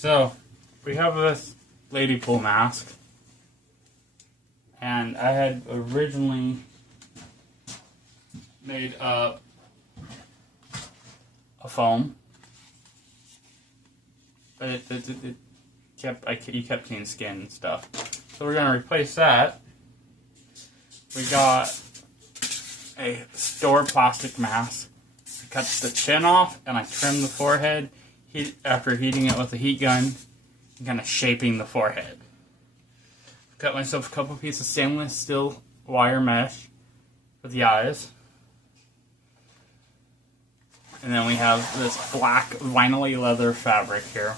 So, we have this Deadpool mask, and I had originally made a foam, but it kept getting skin and stuff. So we're gonna replace that. We got a store plastic mask. I cut the chin off and I trimmed the forehead after heating it with a heat gun and kind of shaping the forehead. Cut myself a couple pieces of stainless steel wire mesh for the eyes. And then we have this black vinyl leather fabric here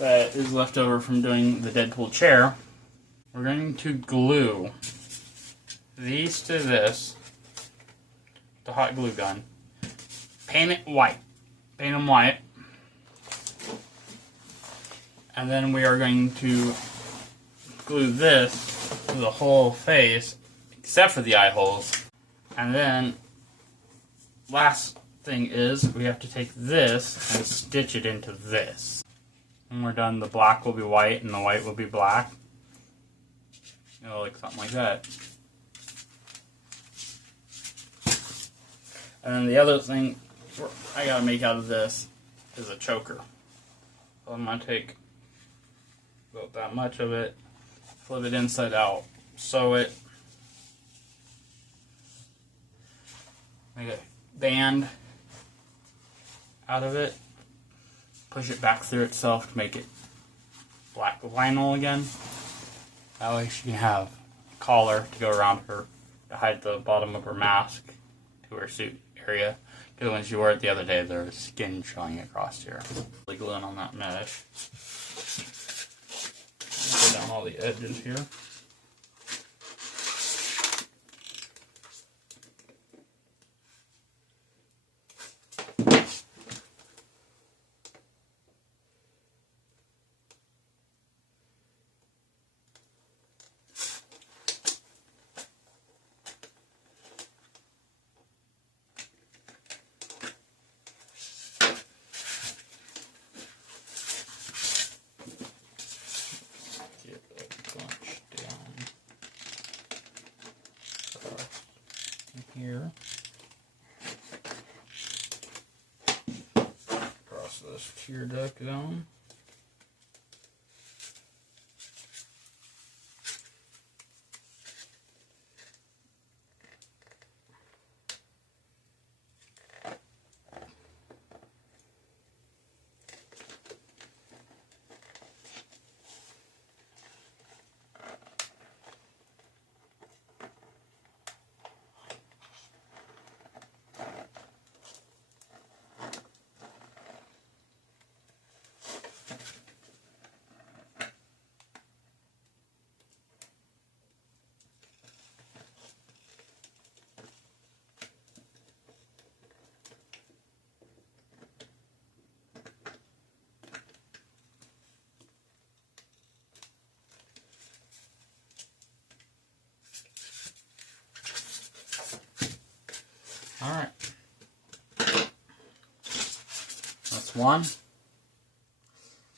that is left over from doing the Deadpool chair. We're going to glue these to this, the hot glue gun. Paint it white. Paint them white. And then we are going to glue this to the whole face, except for the eye holes. And then, last thing is, we have to take this and stitch it into this. When we're done, the black will be white and the white will be black. It'll look something like that. And then the other thing I gotta make out of this is a choker. So I'm gonna take about that much of it, flip it inside out, sew it, make a band out of it, push it back through itself to make it black vinyl again. That way she can have a collar to go around her to hide the bottom of her mask to her suit area. Because when she wore it the other day, there was skin showing across here. Really gluing on that mesh. Put down all the edges here. Here. Across this tear duct zone. Alright. That's one.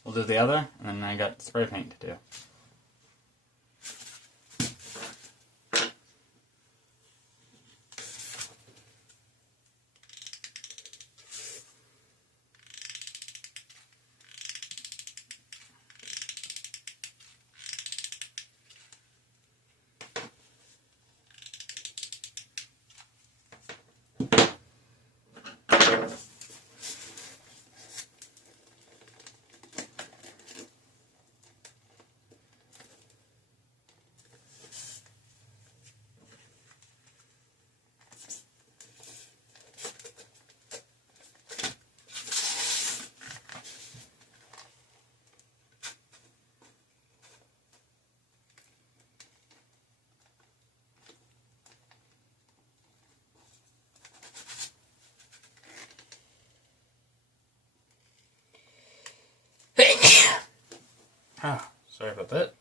We'll do the other, and then I got spray paint to do. Sorry about that.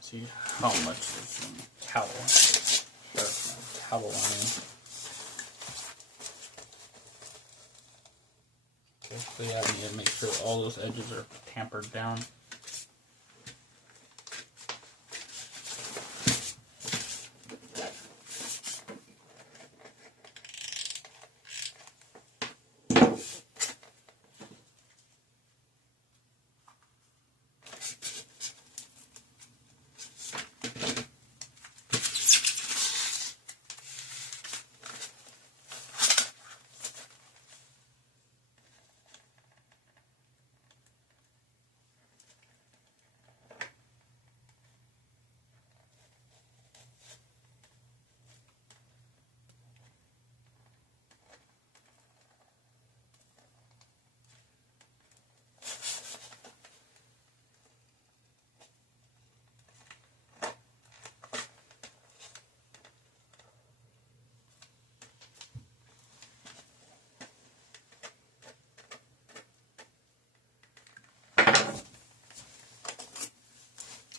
Let's see how much is in towel. There's my towel lining. Okay, so yeah, I need to make sure all those edges are tampered down.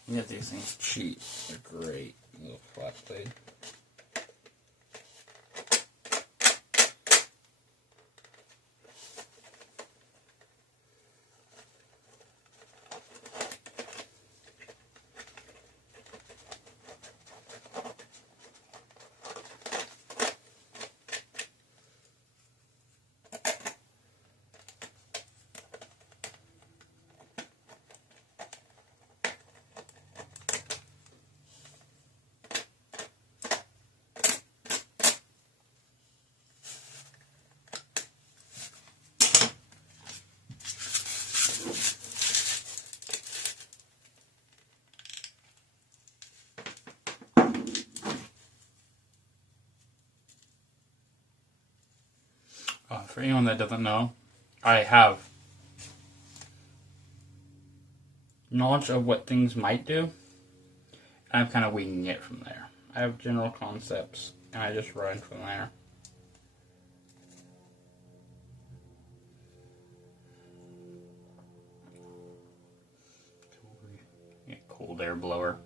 You get these things cheap. They're great. Little flat blade. For anyone that doesn't know, I have knowledge of what things might do, and I'm kind of winging it from there. I have general concepts, and I just run from there. Get cold air blower.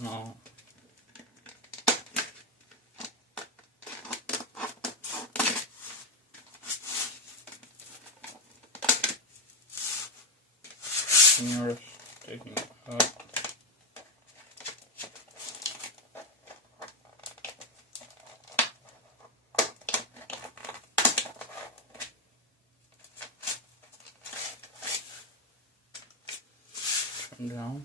and all. And you're sticking it up. Turn down.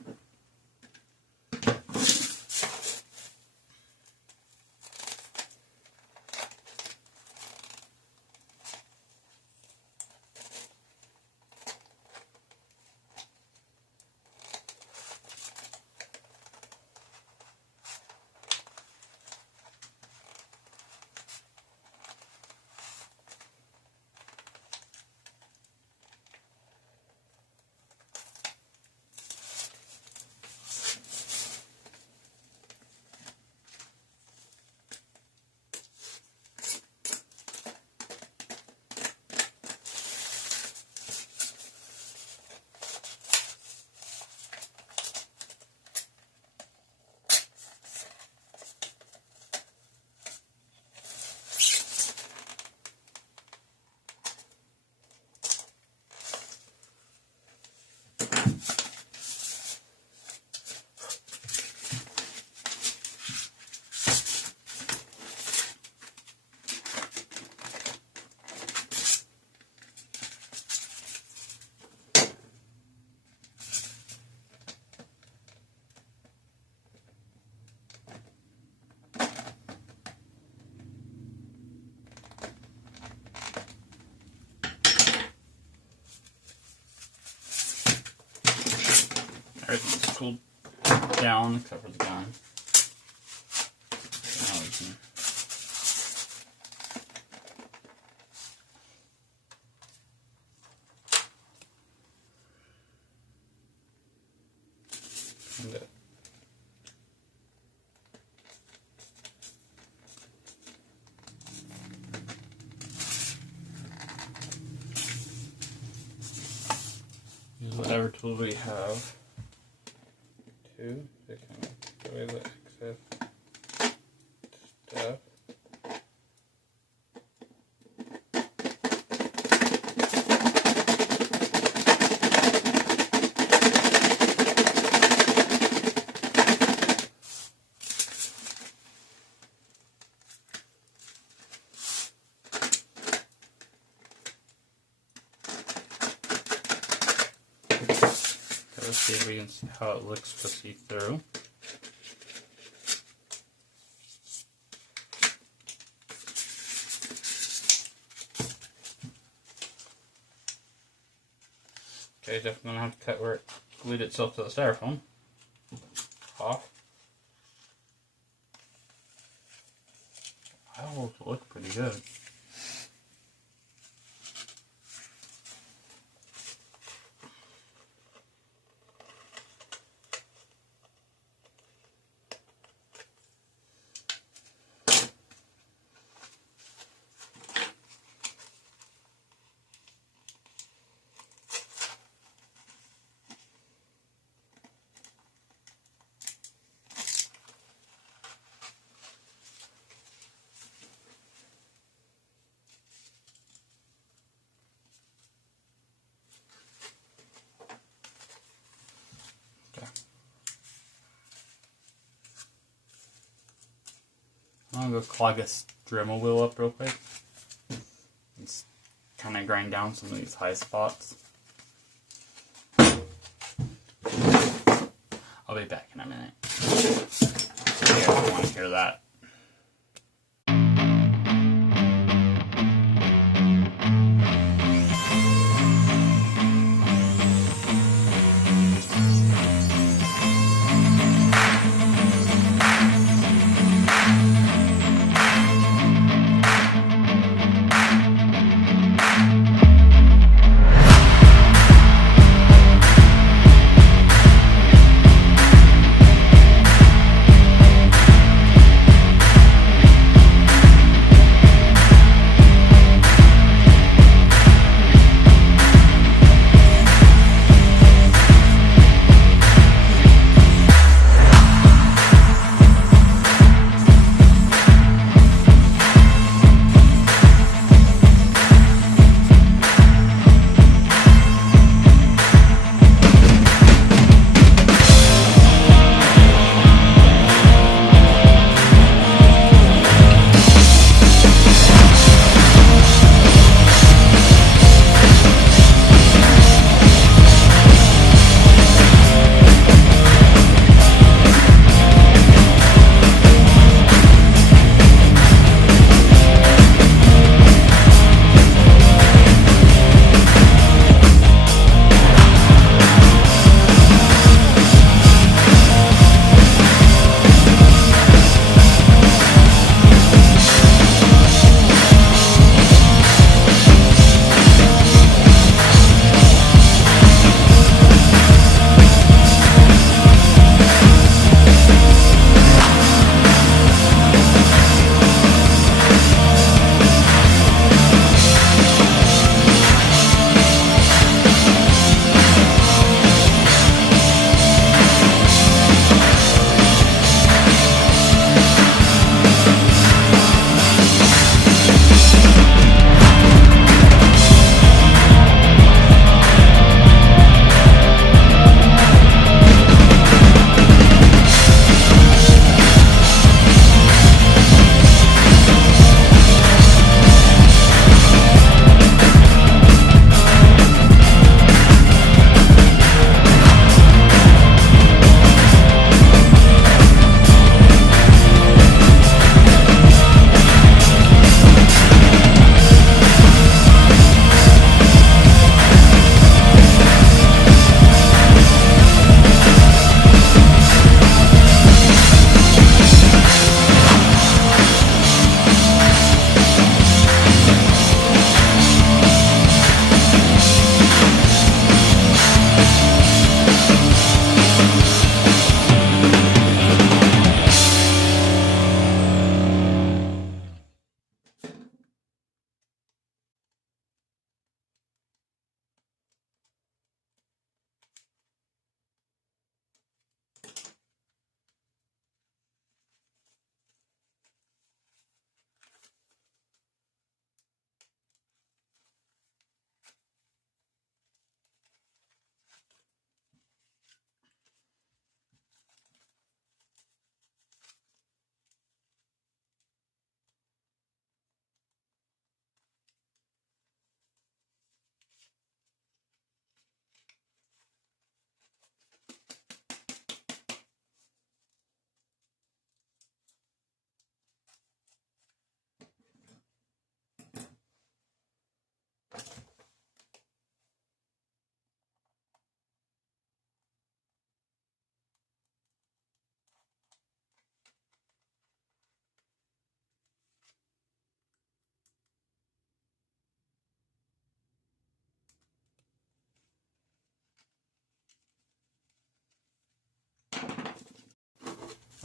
Everything's cooled down except for the gun. Now we can and it. Use whatever tool we have to kind of get away the excess stuff. Let's see if we can see how it looks to see through. Okay, definitely gonna have to cut where it glued itself to the styrofoam. Off. That will look pretty good. I'm gonna go clog this Dremel wheel up real quick. It's kind of grind down some of these high spots. I'll be back in a minute. You guys don't want to hear that.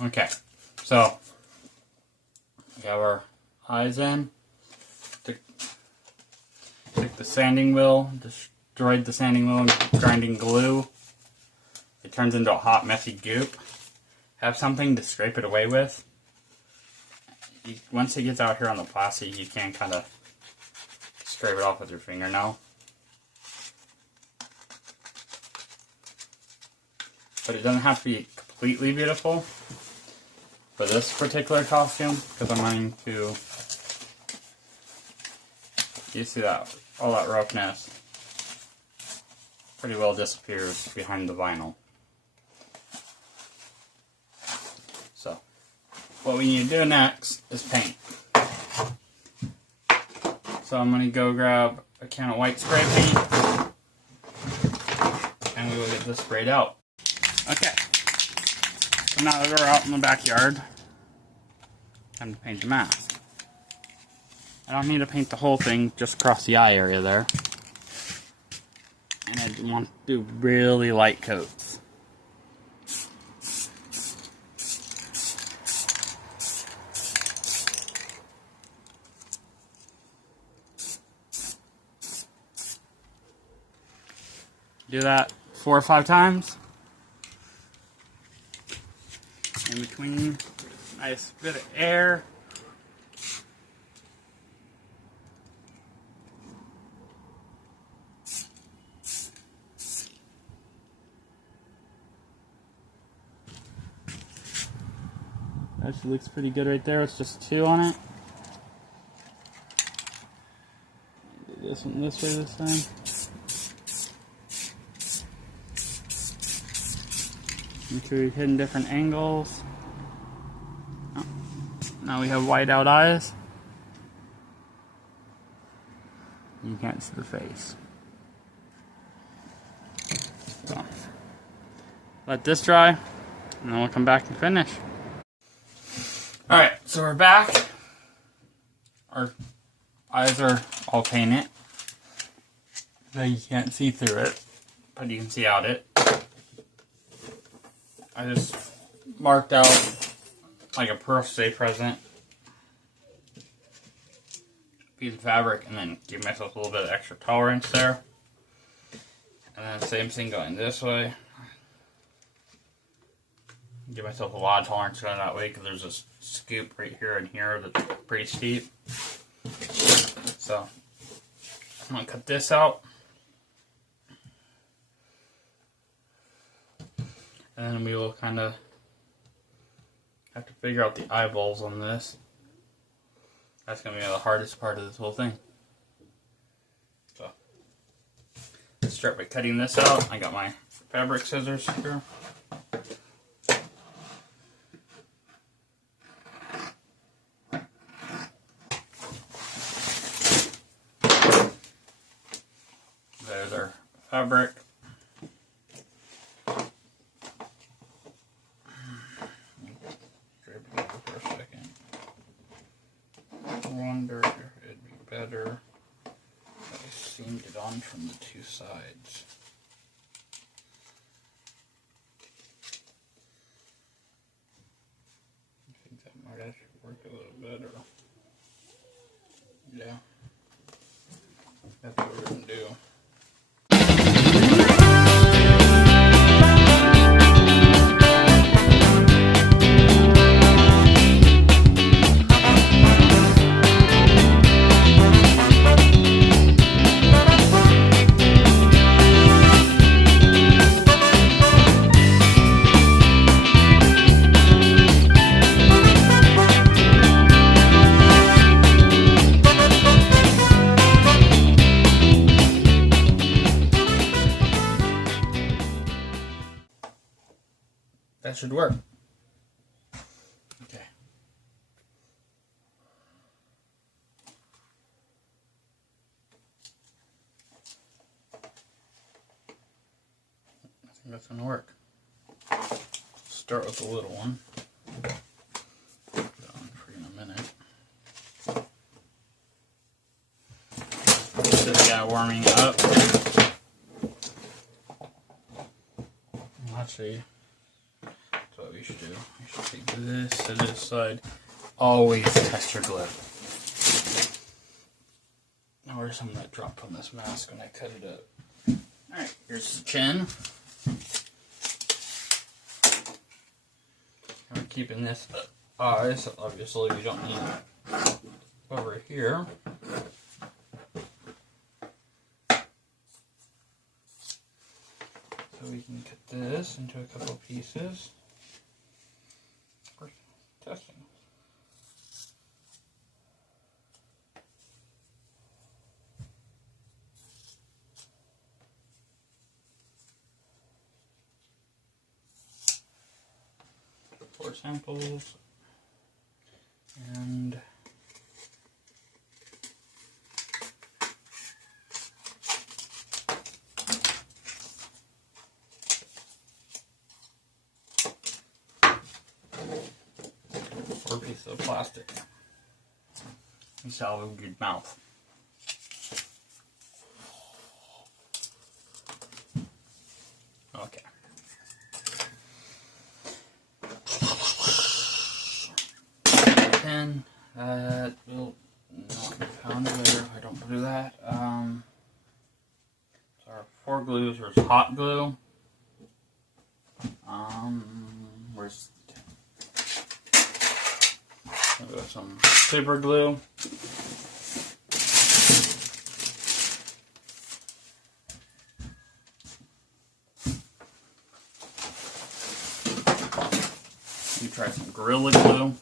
Okay, so we have our eyes in. Took the sanding wheel, destroyed the sanding wheel and grinding glue. It turns into a hot, messy goop. Have something to scrape it away with. Once it gets out here on the plastic, you can kind of scrape it off with your fingernail. But it doesn't have to be completely beautiful for this particular costume, because I'm going to, you see that, all that roughness pretty well disappears behind the vinyl. So, what we need to do next is paint. So I'm going to go grab a can of white spray paint, and we will get this sprayed out. Okay, so now that we're out in the backyard, time to paint the mask. I don't need to paint the whole thing, just across the eye area there. And I want to do really light coats. Do that 4 or 5 times. In between, nice bit of air. Actually looks pretty good right there. It's just 2 on it. Do this one this way this time. Make sure you're hitting different angles. Oh. Now we have white out eyes. You can't see the face. So, let this dry, and then we'll come back and finish. Alright, so we're back. Our eyes are all painted. So you can't see through it, but you can see out it. I just marked out like a birthday present piece of fabric, and then give myself a little bit of extra tolerance there. And then the same thing going this way. Give myself a lot of tolerance going that way, because there's a scoop right here and here that's pretty steep. So I'm going to cut this out. And then we will kind of have to figure out the eyeballs on this. That's going to be the hardest part of this whole thing. So let's start by cutting this out. I got my fabric scissors here. There's our fabric. Wonder if it'd be better if I seamed it on from the 2 sides. I think that might actually work a little better. Yeah. That's what we're going to do. That should work. Okay. I think that's going to work. Start with the little one. Put that on for in a minute. This guy warming up. Actually, what we should do. We should take this to this side. Always test your glue. Now where's some that dropped on this mask when I cut it up? Alright, here's the chin. I'm keeping this eyes. Obviously we don't need it over here. So we can cut this into a couple pieces for testing. Four samples and four pieces of plastic. You salve your mouth. Okay. And that will not be found later. I don't do that. So our four glues. There's hot glue. Where's some super glue. You try some Gorilla Glue.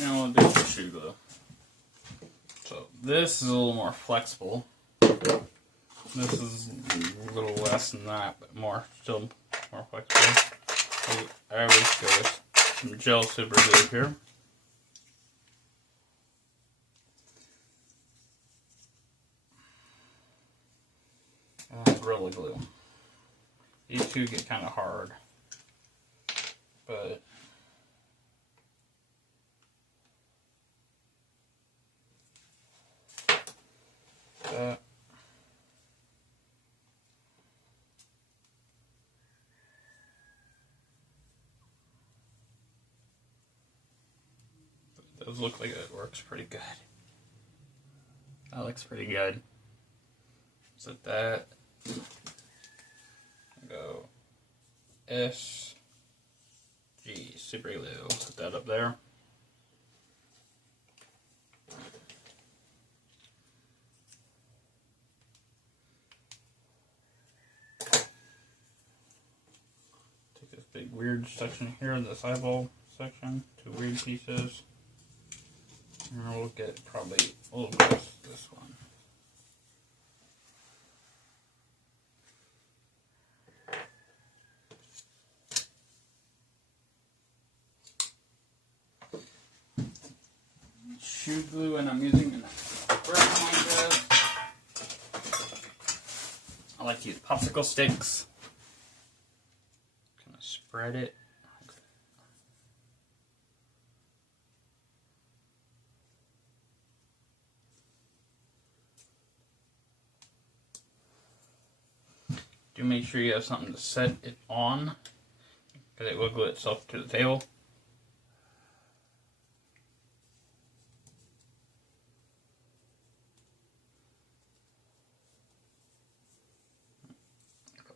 And we'll do some shoe glue. So this is a little more flexible. This is a little less than that, but still more flexible. I always go with some gel super glue here. And Gorilla Glue. These two get kind of hard, but it does look like it works pretty good. That looks pretty good. Set that. Go S G super glue. Set that up there. Take this big weird section here, this eyeball section, two weird pieces. And we'll get probably a little bit of this one. Shoe glue, and I'm using a brown like this. I like to use popsicle sticks. Kind of spread it. Do make sure you have something to set it on, because it will glue itself to the table.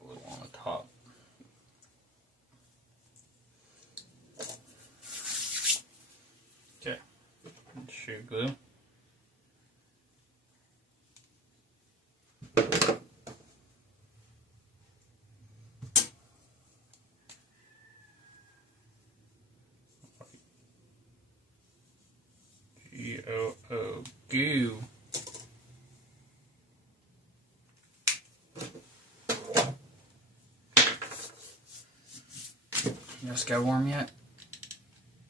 A little on the top. Okay, shoe glue. G-O-O, goo. Just got warm yet?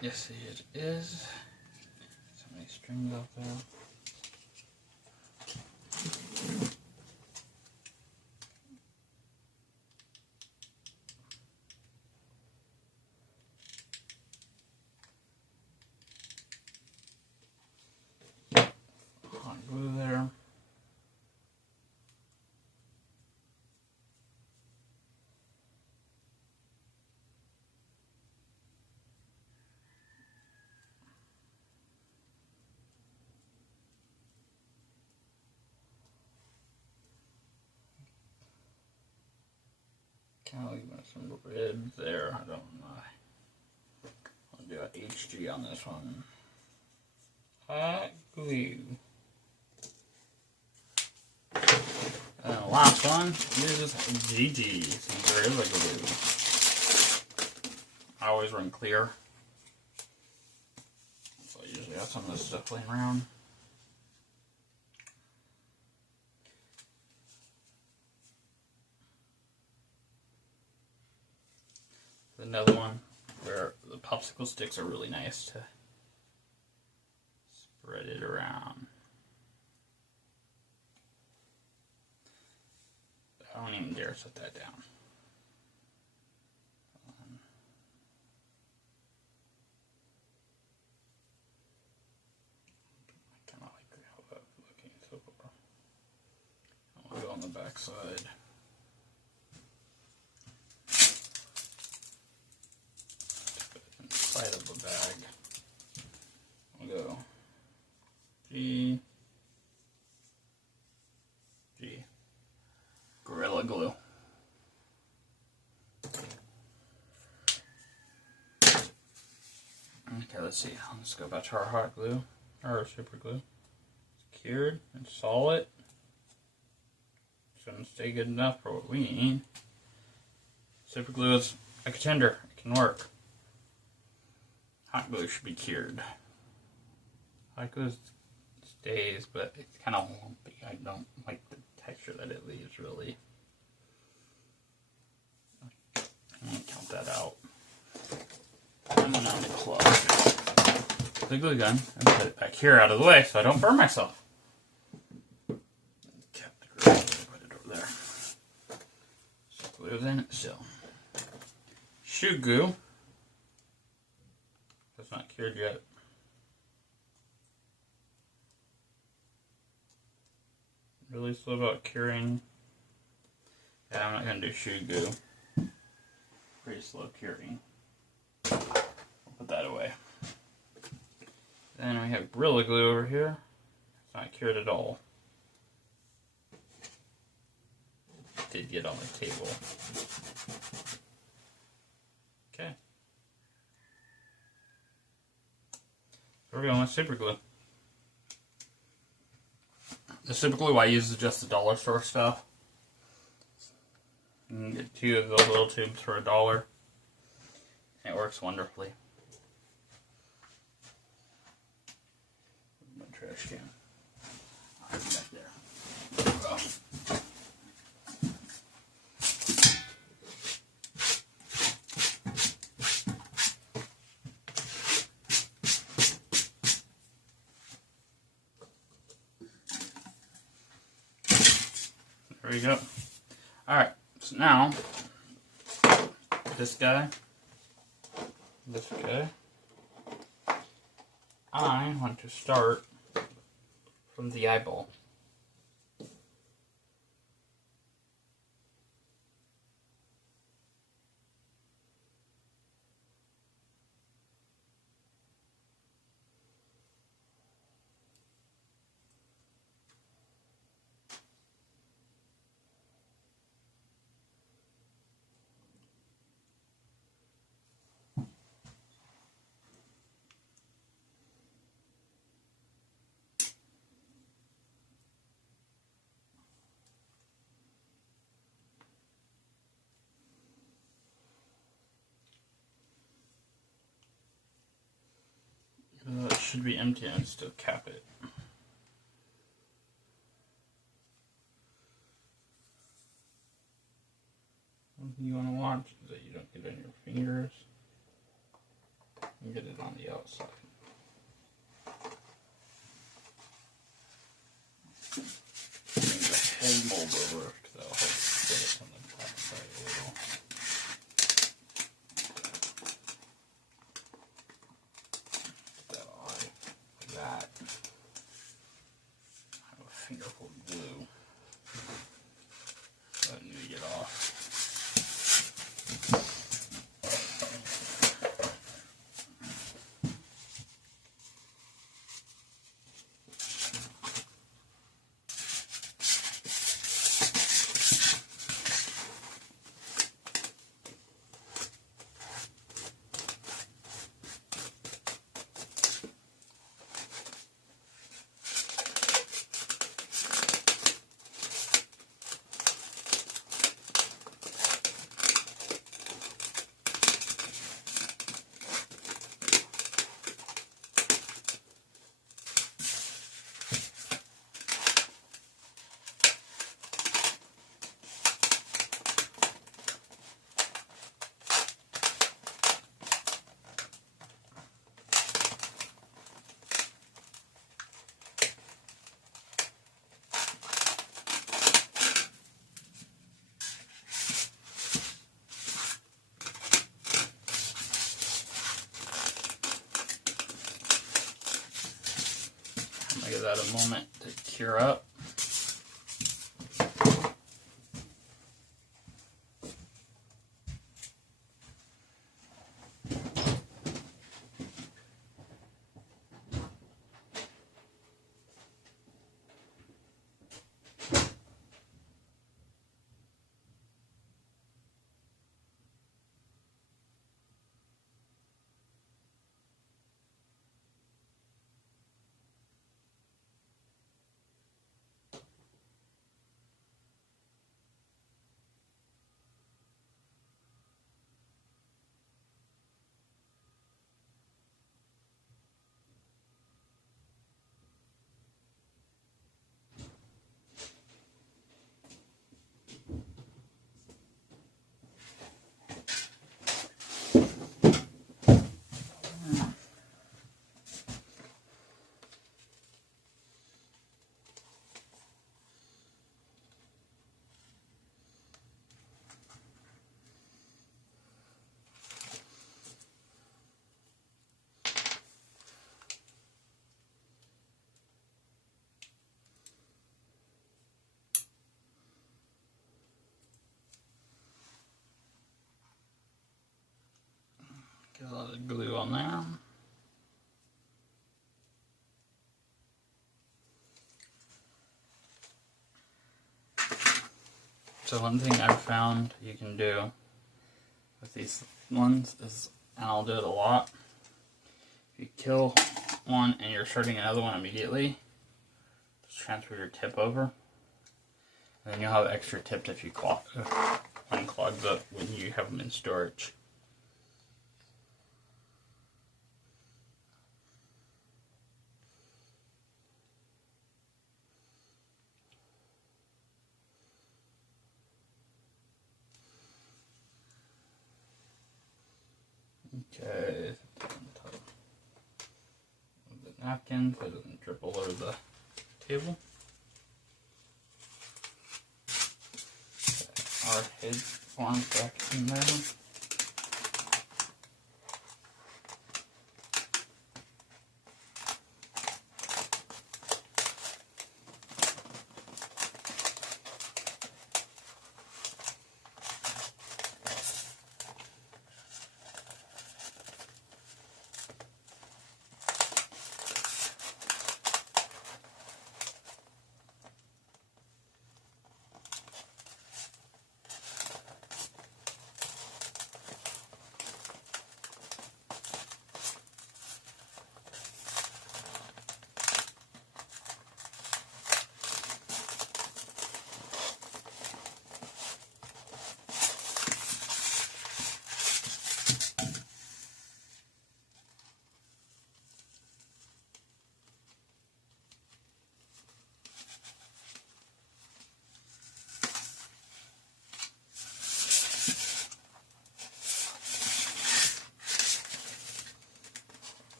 Yes, it is. So many strings out there. I'll even some red there. I don't know. I'll do an HG on this one. Hot glue. And the last one is GG, some Gorilla Glue. I always run clear. So I usually have some of this stuff laying around. Another one where the popsicle sticks are really nice to spread it around. I don't even dare set that down. I kind of like how that's looking so far. I want to go on the back side. Inside of the bag. We'll go G. Gorilla Glue. Okay, let's see. Let's go back to our hot glue, or our super glue. It's cured and solid. It's going to stay good enough for what we need. Super glue is a contender. It can work. Hot glue should be cured. Hot glue stays, but it's kind of lumpy. I don't like the texture that it leaves, really. I won't count that out. I'm going to plug the glue gun and put it back here out of the way so I don't burn myself. Kept the glue, put it over there. So glue in it still. Shoe glue. That's not cured yet. Really slow about curing. Yeah, I'm not going to do shoe glue. Pretty slow curing. I'll put that away. Then we have Gorilla Glue over here. It's not cured at all. It did get on the table. Okay. So we're going with super glue. The super glue I use is just the dollar store stuff. You can get 2 of those little tubes for $1. And it works wonderfully. My trash can. I'll be back there. Oh. There we go. Alright, so now, this guy, I want to start from the eyeball. It should be empty and still cap it. One thing you want to watch is that you don't get it on your fingers. You get it on the outside. Bring the head mold over because that'll help get it on the top side a little. Finger full of glue. That need to get off. that a moment to cure up. Get a lot of glue on there. So one thing I've found you can do with these ones is, and I'll do it a lot, if you kill one and you're starting another one immediately, just transfer your tip over, and then you'll have extra tips if you unclog up when you have them in storage. Okay, on top of the napkin so it doesn't drip all over the table. Our head forms back in there.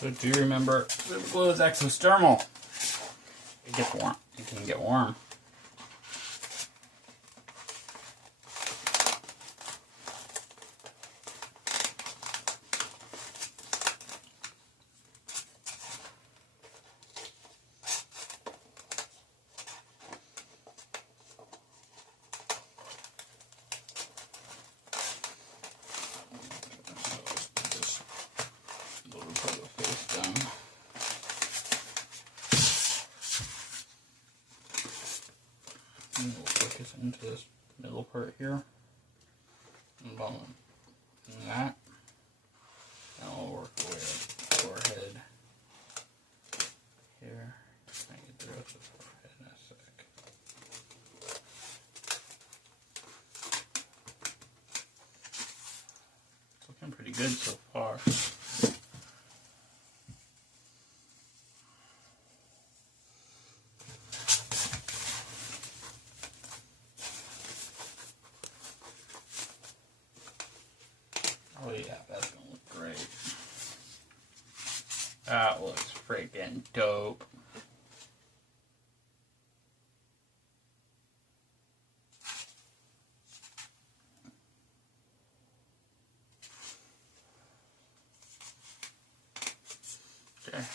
So do remember, the glue is exothermal. It gets warm. It can get warm. And we'll focus into this middle part here. And boom. And that. And we'll work away up the forehead here. I can get the rest of the forehead in a sec. It's looking pretty good so far. Oh yeah, that's gonna look great. That looks freaking dope.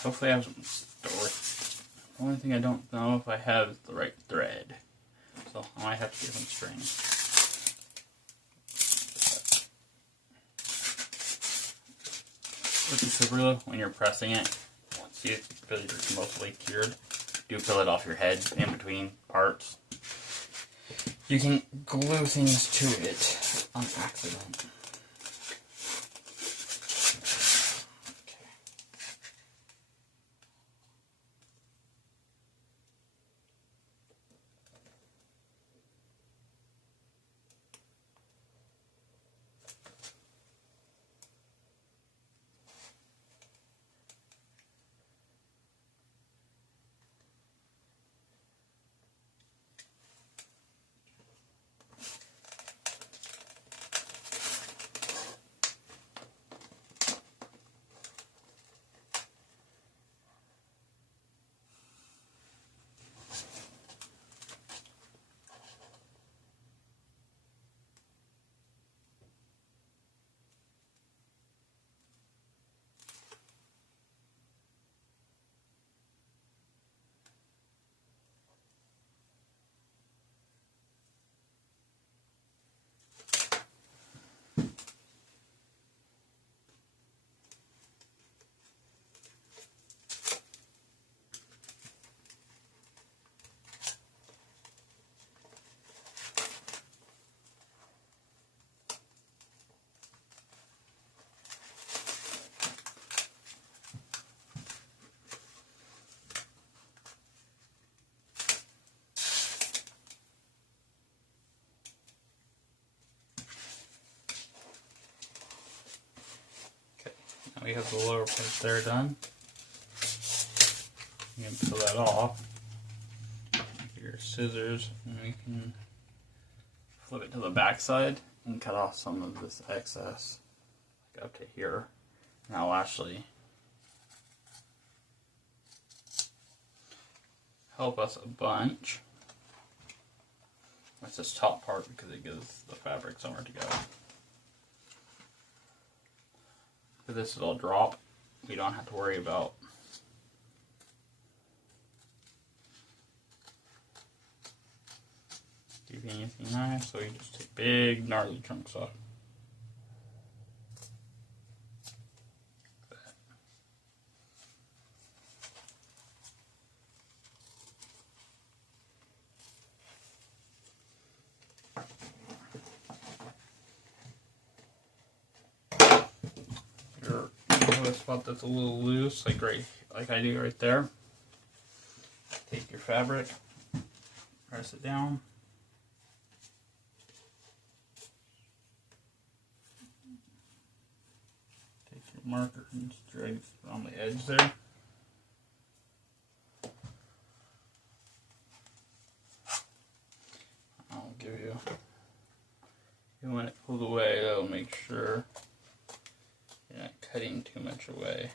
Hopefully I have some story. The only thing I don't know if I have is the right thread. So I might have to get some string. With the super glue, when you're pressing it, once you feel you're mostly cured, do peel it off your head in between parts. You can glue things to it on accident. We have the lower part there done. You can peel that off. Get your scissors, and we can flip it to the back side and cut off some of this excess, like up to here. And that'll actually help us a bunch. That's this top part because it gives the fabric somewhere to go. If this will drop, we don't have to worry about keeping anything nice, so you just take big gnarly chunks off. A spot that's a little loose, like I do right there. Take your fabric, press it down. Take your marker and just drag on the edge there. I'll give you, when it pulls away, that'll make sure you're not cutting too much away.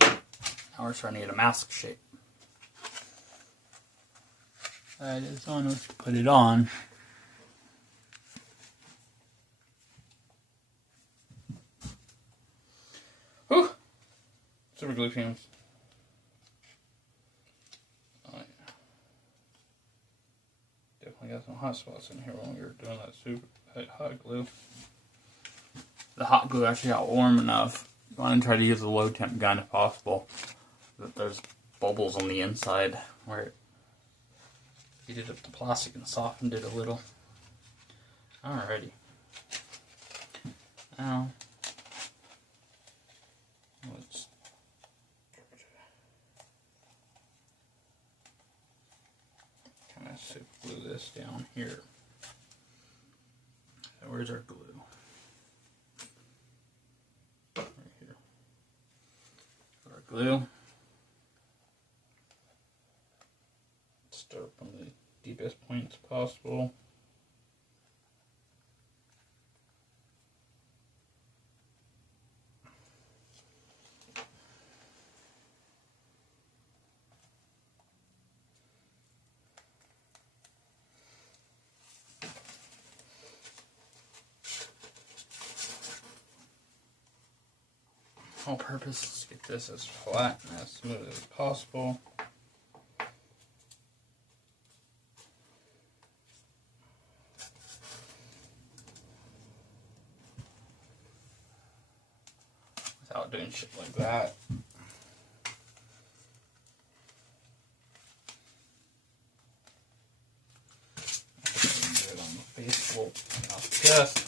Now we're starting to get a mask shape. That is on, let's put it on. Whew! Super glue fumes. Oh yeah. Definitely got some hot spots in here when we were doing that hot glue. The hot glue actually got warm enough. You want to try to use a low temp gun if possible. That there's bubbles on the inside where it heated up the plastic and softened it a little. Alrighty. Now let's kind of super glue this down here. So where's our glue? Right here. Put our glue. Start from the deepest points possible. whole purpose is to get this as flat and as smooth as possible. Without doing shit like that. Do it on the face roll, not the chest.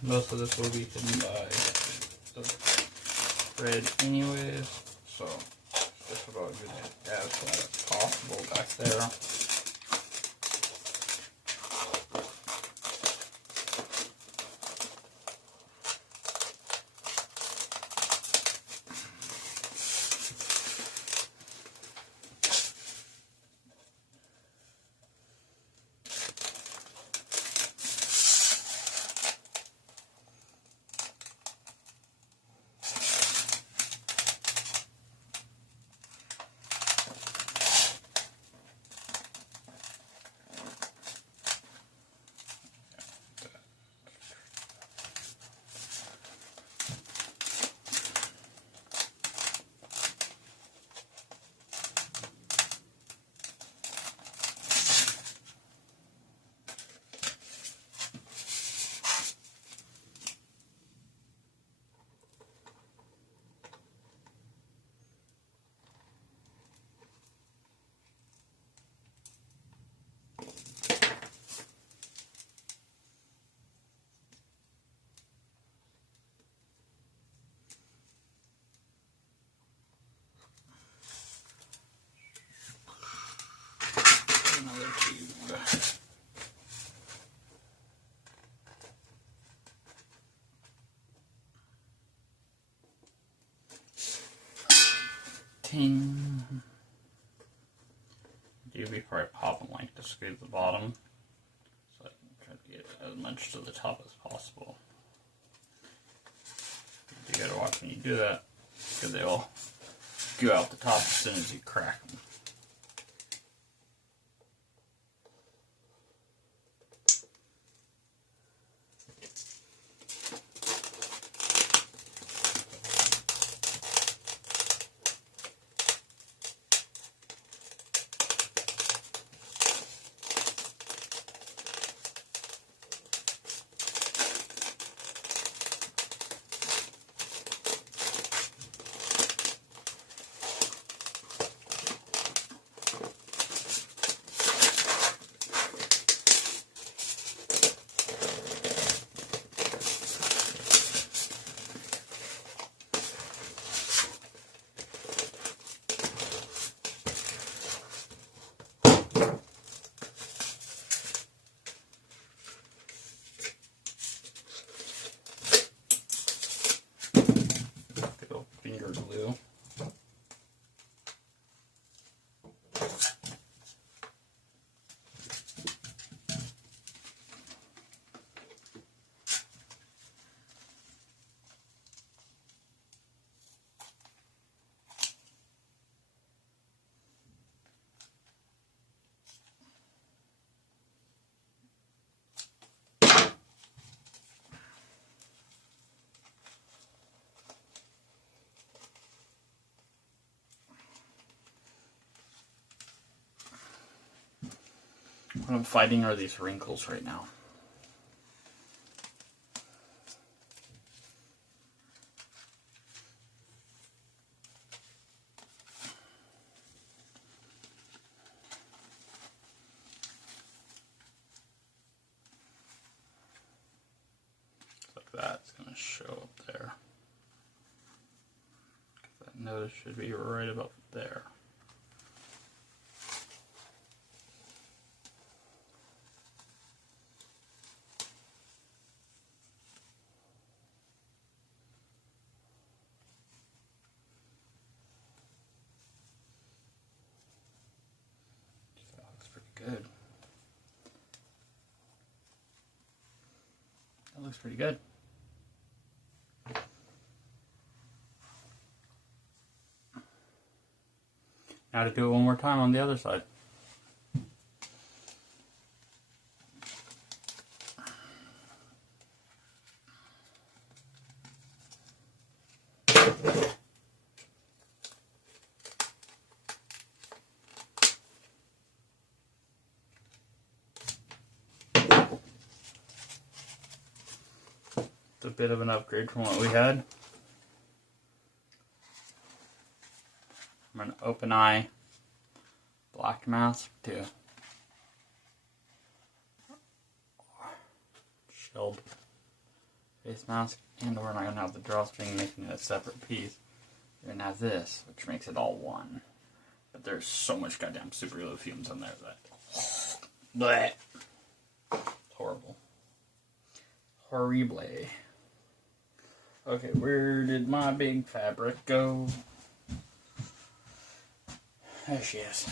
Most of this will be hidden by the thread anyways, so just about get it as flat as possible back there. Another tube. Ting. Do before I pop them like to scrape the bottom, so I can try to get as much to the top as possible. You gotta watch when you do that, because they will go out the top as soon as you crack them. Finger glue. What I'm fighting are these wrinkles right now. Like that, it's going to show up there. That nose should be right about there. That looks pretty good. Now to do it one more time on the other side. It's a bit of an upgrade from what we had. I'm an open eye black mask to shield face mask, and we're not going to have the drawstring making it a separate piece. We're going to have this, which makes it all one. But there's so much goddamn super glue fumes on there that bleh. It's horrible. Horrible. Okay, where did my big fabric go? There she is.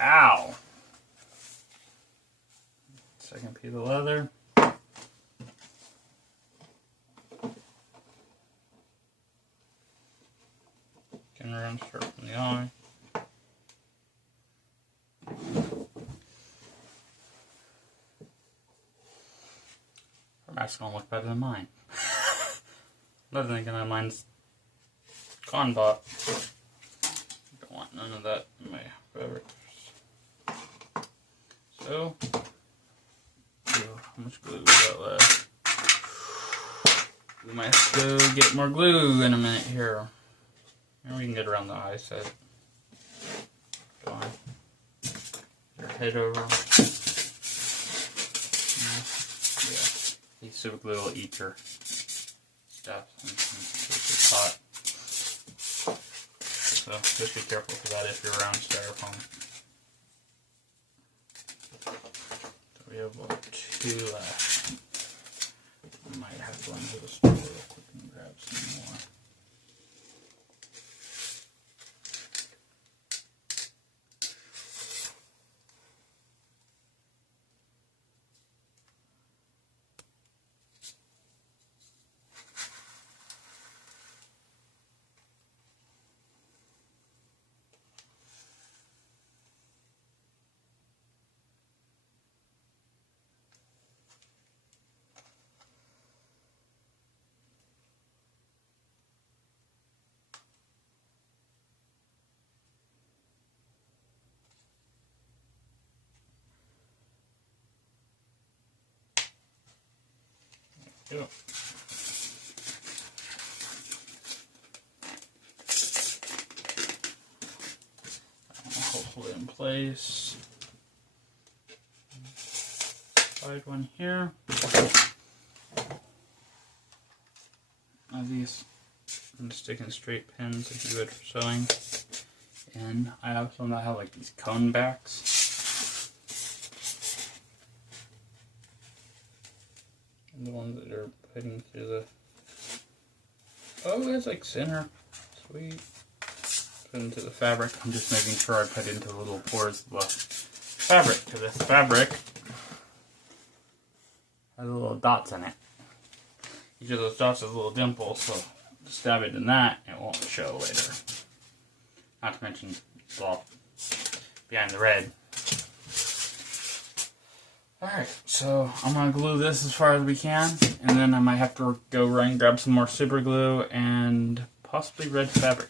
Ow! Second piece of leather. Can run straight from the eye. Her mask's gonna look better than mine. Another thing, mine's con-bot. Don't want none of that in my fabric. So, how much glue we got left? We might have to go get more glue in a minute here. And we can get around the eye set. Go on. Your head over. Yeah. The super glue will eat your stuff and it's hot. So just be careful for that if you're around styrofoam. We have about 2 left. I might have to run to the store real quick and grab some more. Yeah. Hopefully in place. Side one here. Now these I'm sticking straight pins like you would for sewing. And I also now have like these cone backs. The ones that are putting through the... Oh, it's like center. Sweet. Put into the fabric. I'm just making sure I put into the little pores fabric, because this fabric has little dots in it. Each of those dots has a little dimple, so stab it in that, it won't show later. Not to mention, it's all behind the red. Alright, so I'm going to glue this as far as we can, and then I might have to go run and grab some more super glue and possibly red fabric.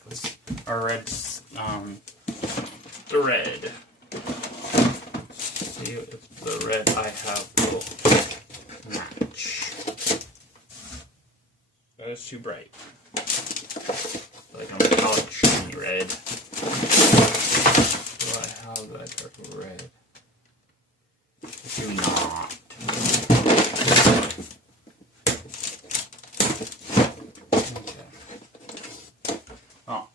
Or red, the red. Let's see if the red I have will match. That is too bright. Like a metallic shiny red. Do I have that purple red? I do not. Okay. Oh,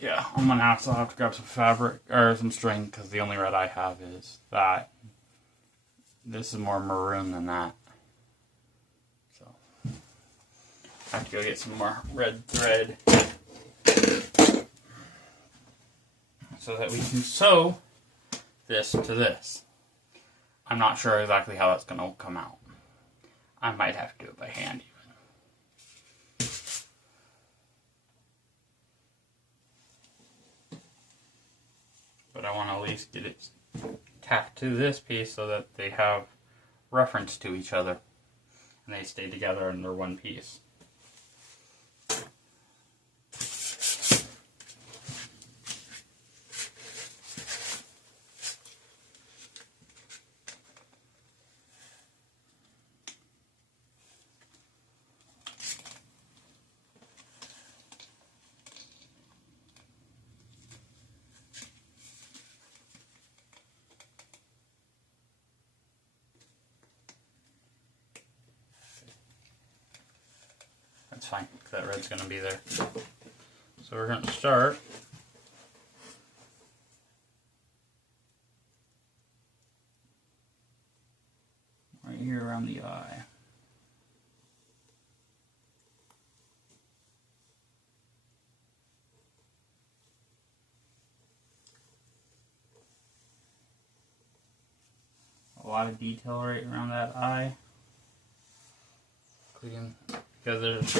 yeah, I'm gonna have to grab some fabric or some string because the only red I have is that. This is more maroon than that. So I have to go get some more red thread so that we can sew this to this. I'm not sure exactly how that's going to come out. I might have to do it by hand even. But I want to at least get it tacked to this piece so that they have reference to each other. And they stay together and they're one piece. That's fine, because that red's going to be there. So we're going to start right here around the eye. A lot of detail right around that eye. Including, because there's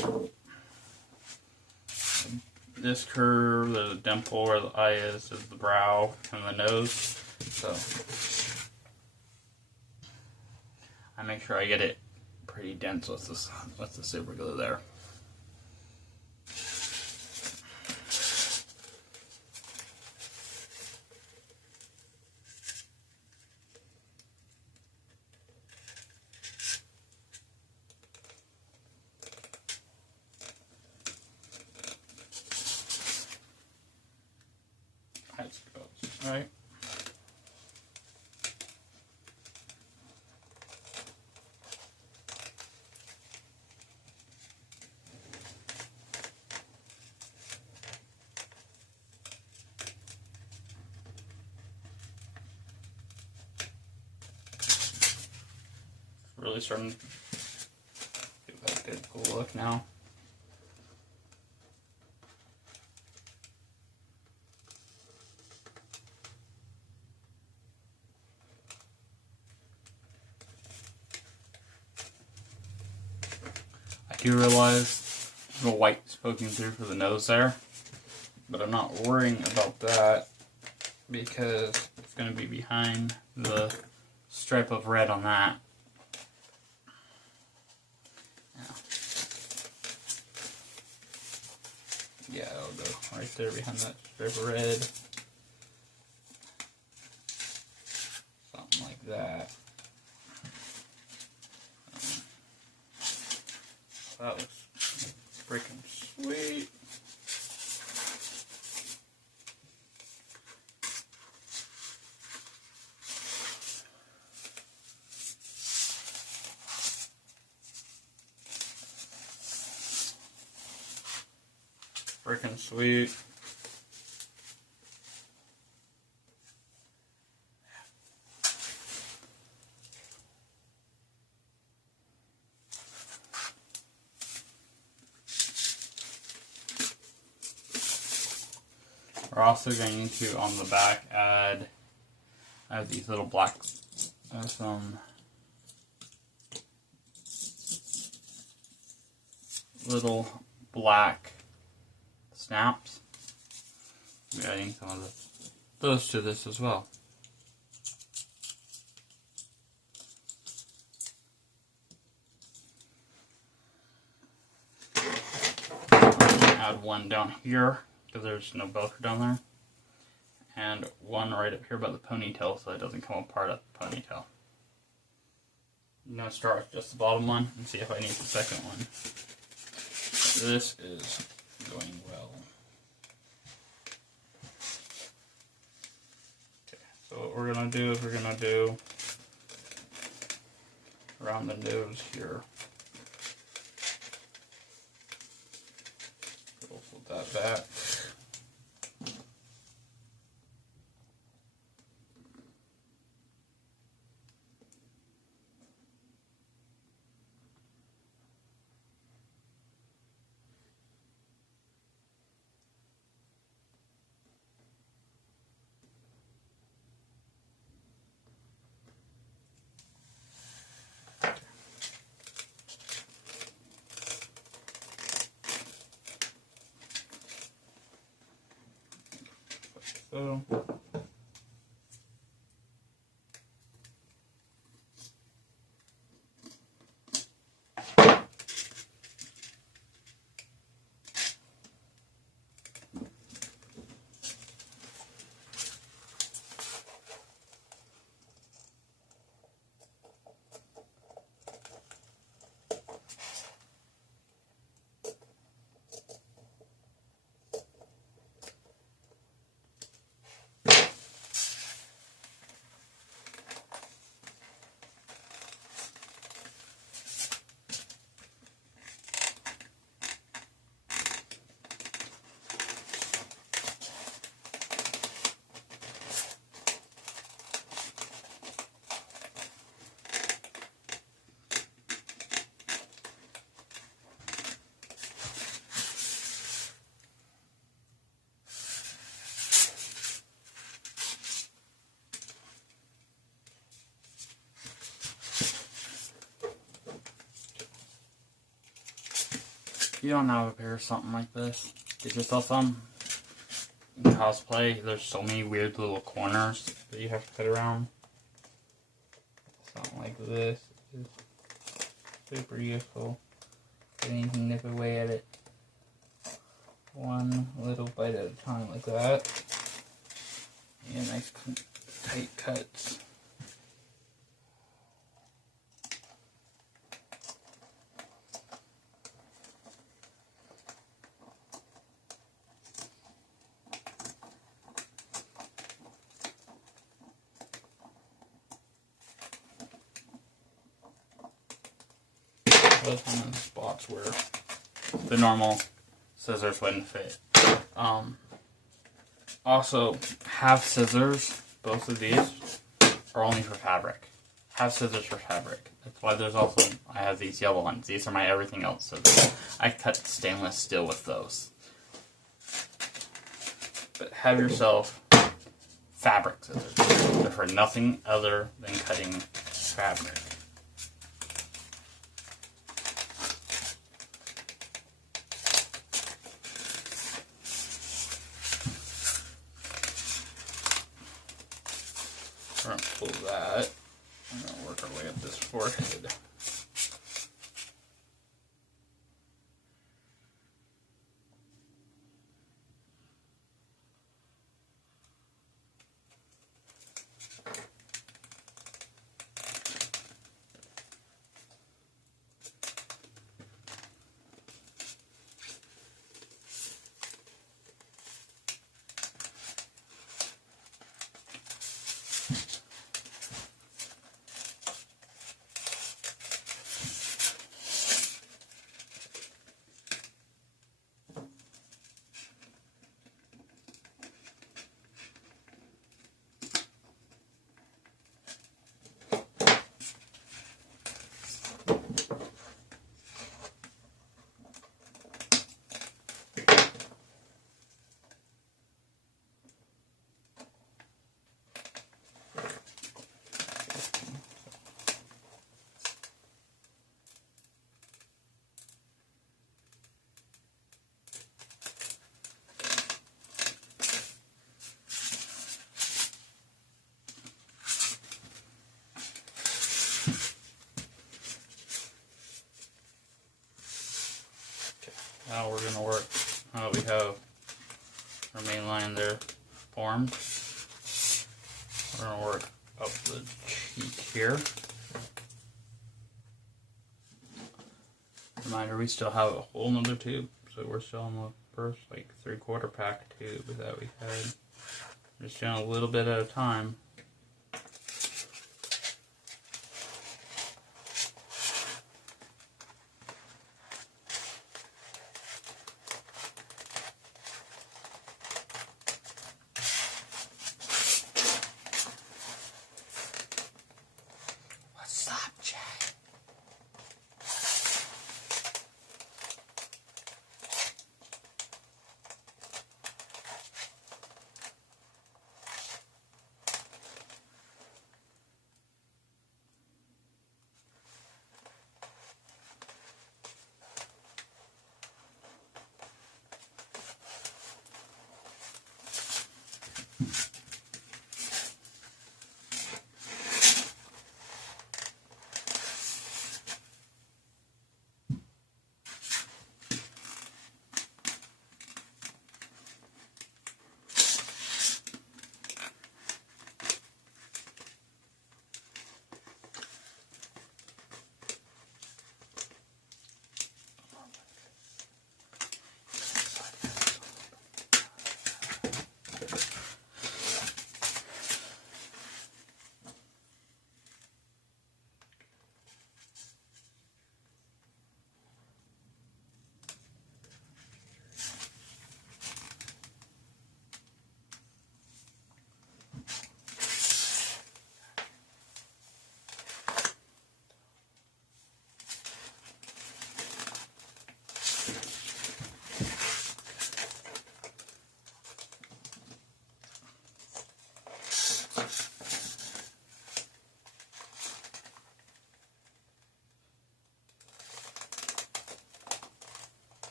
this curve, there's a dimple where the eye is, there's the brow and the nose. So I make sure I get it pretty dense with the super glue there. Right. Really starting to give that a Deadpool look now. I do realize the white's poking through for the nose there, but I'm not worrying about that because it's going to be behind the stripe of red on that. Yeah, it'll go right there behind that stripe of red. Something like that. That looks freaking sweet. Freaking sweet. We're also going to, on the back, add I have these little black, some little black snaps. We're adding some of those to this as well. Add one down here because there's no velcro down there, and one right up here by the ponytail so it doesn't come apart at the ponytail. I'm going to start with just the bottom one and see if I need the second one. This is going well. Okay, so what we're going to do is we're going to do around the nose here. We'll put that back. So, if you don't have a pair of something like this, get yourself some. In cosplay, there's so many weird little corners that you have to cut around. Something like this is super useful. Then you can nip away at it one little bite at a time like that. And nice tight cuts. Those are the spots where the normal scissors wouldn't fit. Also, have scissors. Both of these are only for fabric. Have scissors for fabric. That's why there's also, I have these yellow ones. These are my everything else scissors. I cut stainless steel with those. But have yourself fabric scissors. They're for nothing other than cutting fabric. We're going to pull that. We're going to work our way up this forehead. now we're gonna work. We have our main line there formed. We're gonna work up the cheek here. Reminder, we still have a whole nother tube, so we're still on the first like 3/4 pack tube that we had. Just doing a little bit at a time. What's up, Jay?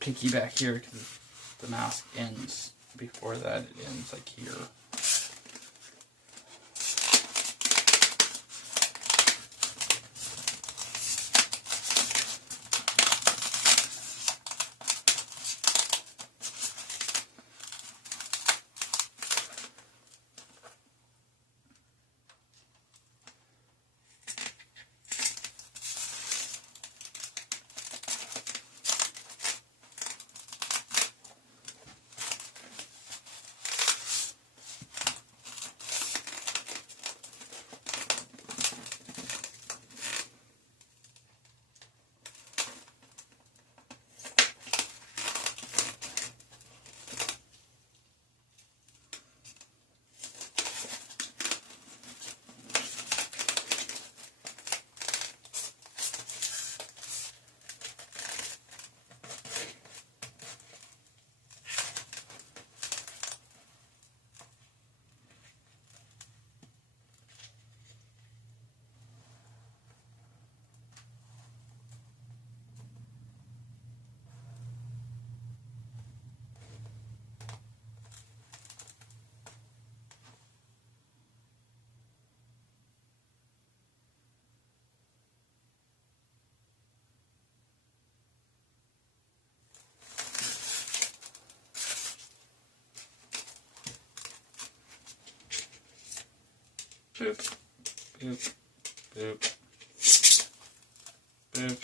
Picky back here because the mask ends before that. It ends like here. Boop, boop, boop, boop,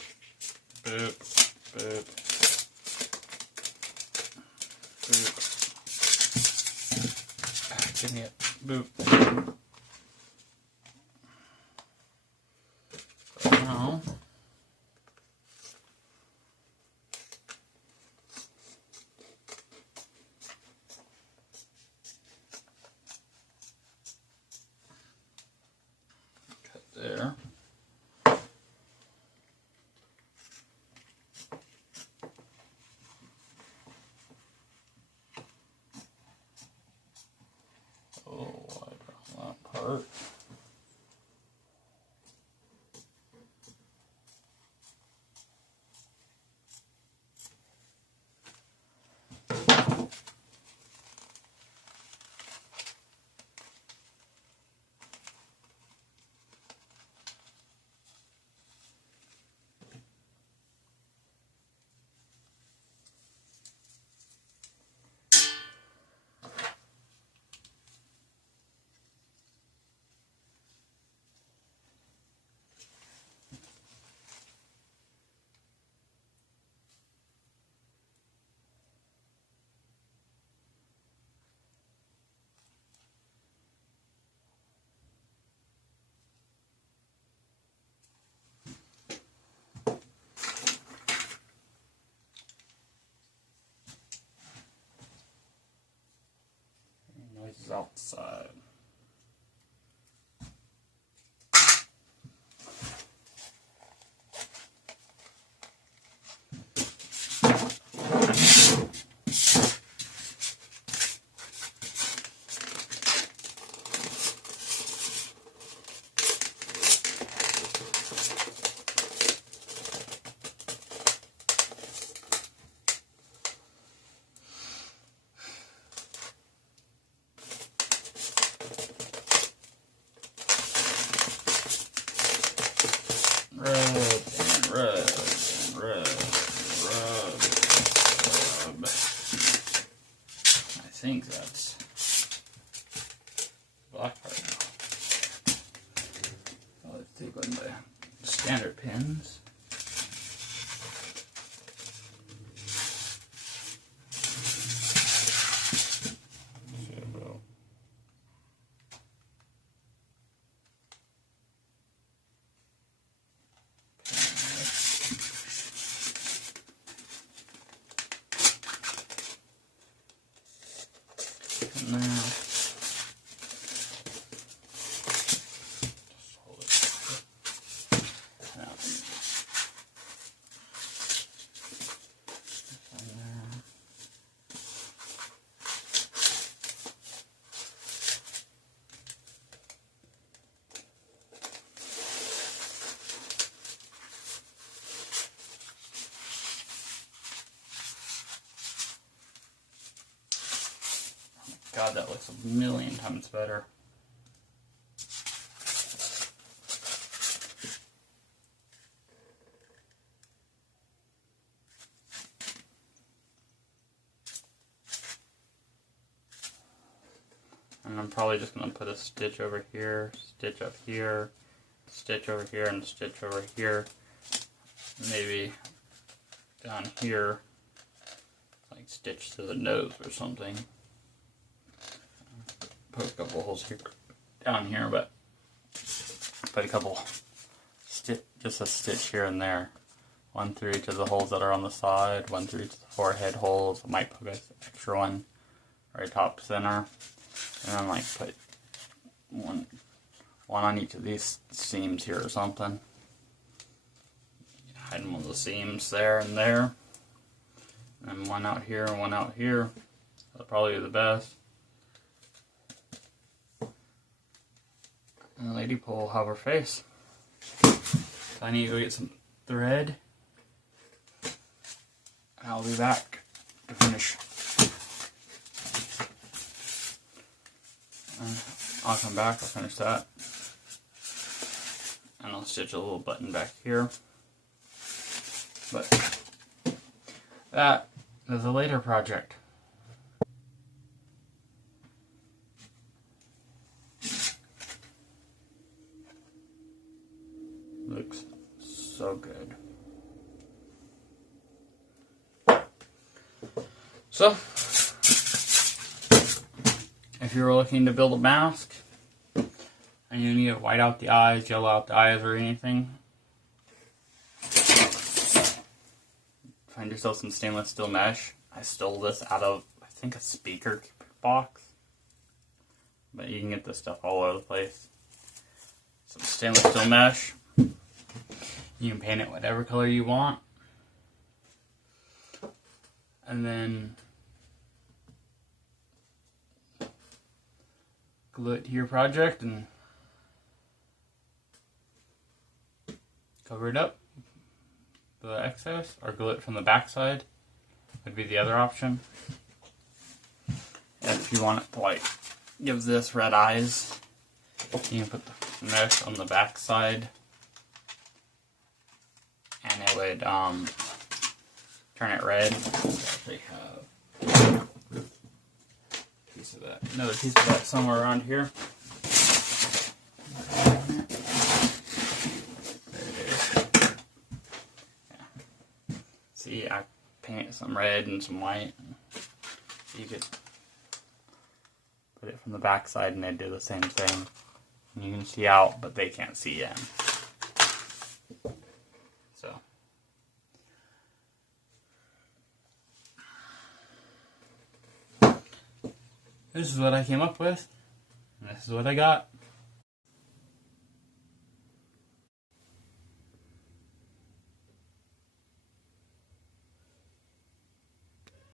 boop, boop. Give me a boot. So now, cut there. Oh, I draw that part. Noises outside. Rub and rub and rub and rub. I think that's the black part now. So let's take one of the standard pins. Now, just hold it. Now, God, that looks a million times better. And I'm probably just going to put a stitch over here, stitch up here, stitch over here, and stitch over here. Maybe down here, like stitch to the nose or something. Put a couple holes here, down here, but put a couple just a stitch here and there. One through each of the holes that are on the side, one through each of the forehead holes. I might put an extra one right top center, and then like put one on each of these seams here or something. Hide one of the seams there and there, and one out here and one out here. That'll probably be the best. And the lady pole will have her face. So I need to go get some thread. And I'll be back to finish. And I'll come back, I'll finish that. And I'll stitch a little button back here. But that is a later project. Looks so good. So, if you're looking to build a mask and you need to white out the eyes, yellow out the eyes, or anything, find yourself some stainless steel mesh. I stole this out of, I think, a speaker box. But you can get this stuff all over the place. Some stainless steel mesh. You can paint it whatever color you want. And then glue it to your project and cover it up, the excess, or glue it from the back side would be the other option. And if you want it to like give this red eyes, you can put the mesh on the back side and it would turn it red. They have another piece of that somewhere around here. There it is. Yeah. See, I painted some red and some white. You could put it from the back side and they do the same thing. And you can see out, but they can't see in. So. This is what I came up with. And this is what I got.